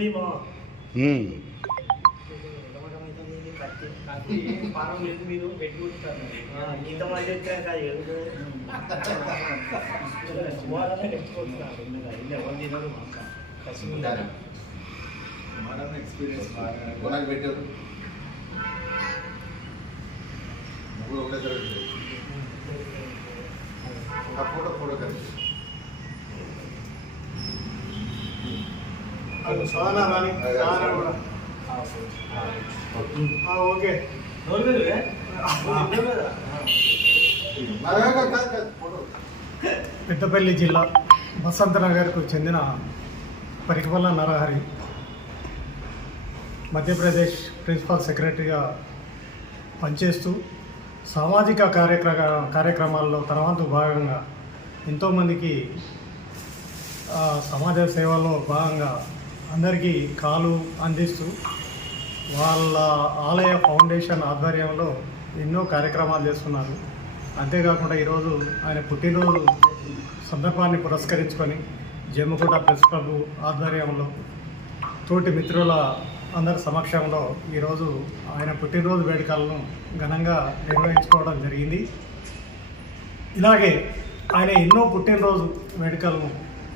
Photo okay Peddapalli జిల్లా వసంత నగర్కు చెందిన పరికపల్ల Narahari Madhya Pradesh principal సెక్రటరీగా పనిచేస్తూ సామాజిక కార్యక్రమాల్లో తన వంతు భాగంగా ఎంతోమందికి సమాజ సేవలో భాగంగా అందరికీ కాలు అందిస్తూ వాళ్ళ ఆలయ ఫౌండేషన్ ఆధ్వర్యంలో ఎన్నో కార్యక్రమాలు చేస్తున్నారు. అంతేకాకుండా ఈరోజు ఆయన పుట్టినరోజు సందర్భాన్ని పురస్కరించుకొని జమ్మికుంట ప్రెస్ క్లబ్ ఆధ్వర్యంలో తోటి మిత్రుల అందరి సమక్షంలో ఈరోజు ఆయన పుట్టినరోజు వేడుకలను ఘనంగా నిర్వహించుకోవడం జరిగింది. ఇలాగే ఆయన ఎన్నో పుట్టినరోజు వేడుకలను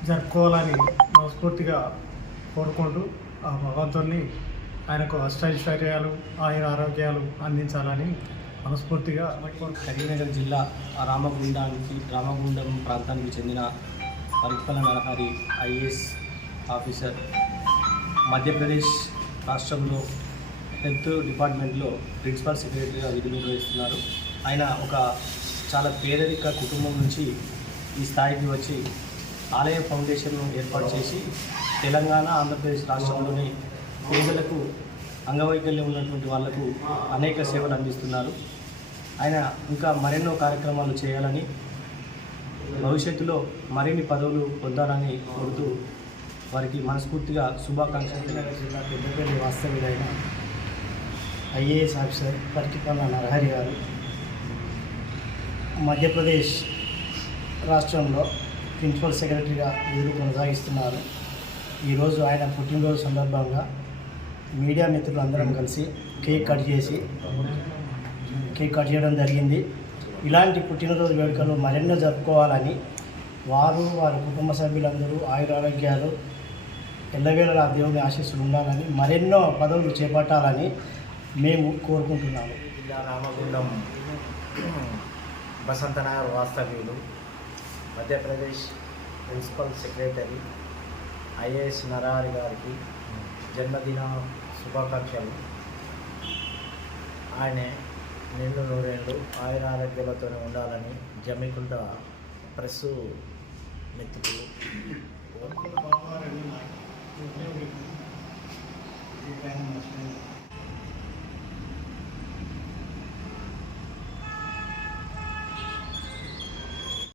జరుపుకోవాలని మనస్ఫూర్తిగా కోరుకుంటూ ఆ భగవంతుని ఆయనకు అష్టైశ్వర్యాలు ఆరోగ్యాలు అందించాలని మనస్ఫూర్తిగా కరీంనగర్ జిల్లా రామగుండం ప్రాంతానికి చెందిన పరికపల్ల నరహరి ఐఏఎస్ ఆఫీసర్ మధ్యప్రదేశ్ రాష్ట్రంలో హెల్త్ డిపార్ట్మెంట్లో ప్రిన్సిపల్ సెక్రటరీగా విధులు నిర్వహిస్తున్నారు. ఆయన ఒక చాలా పేదరిక కుటుంబం నుంచి ఈ స్థాయికి వచ్చి ఆలయ ఫౌండేషన్ను ఏర్పాటు చేసి తెలంగాణ ఆంధ్రప్రదేశ్ రాష్ట్రంలోని పేదలకు అంగవైకల్యం ఉన్నటువంటి వాళ్లకు అనేక సేవలు అందిస్తున్నారు. ఆయన ఇంకా మరెన్నో కార్యక్రమాలు చేయాలని భవిష్యత్తులో మరిన్ని పదవులు పొందాలని కోరుతూ వారికి మనస్ఫూర్తిగా శుభాకాంక్షలు. జిల్లా పెద్దపల్లి వాస్తవ్యుడైన ఐఏఎస్ ఆఫీసర్ పరికపల్ల నరహరి గారు మధ్యప్రదేశ్ రాష్ట్రంలో ప్రిన్సిపల్ సెక్రటరీగా విధులు కొనసాగిస్తున్నారు. ఈరోజు ఆయన పుట్టినరోజు సందర్భంగా మీడియా మిత్రులు అందరం కలిసి కేక్ కట్ చేయడం జరిగింది. ఇలాంటి పుట్టినరోజు వేడుకలు మరెన్నో జరుపుకోవాలని వారి కుటుంబ సభ్యులందరూ ఆయురారోగ్యాలు ఎల్లవేళలా దేవుని ఆశీస్సులు ఉండాలని మరెన్నో పదవులు చేపట్టాలని మేము కోరుకుంటున్నాము. జిల్లా రామగుండం వసంతనగర్ వాస్తవ్యులు Madhya Pradesh principal secretary IAS Narahari గారికి జన్మదిన శుభాకాంక్షలు. ఆయన నిండు నూరేళ్ళు ఆయురారోగ్యాలతో ఉండాలని జమ్మికుంట ప్రెస్ మిత్రులు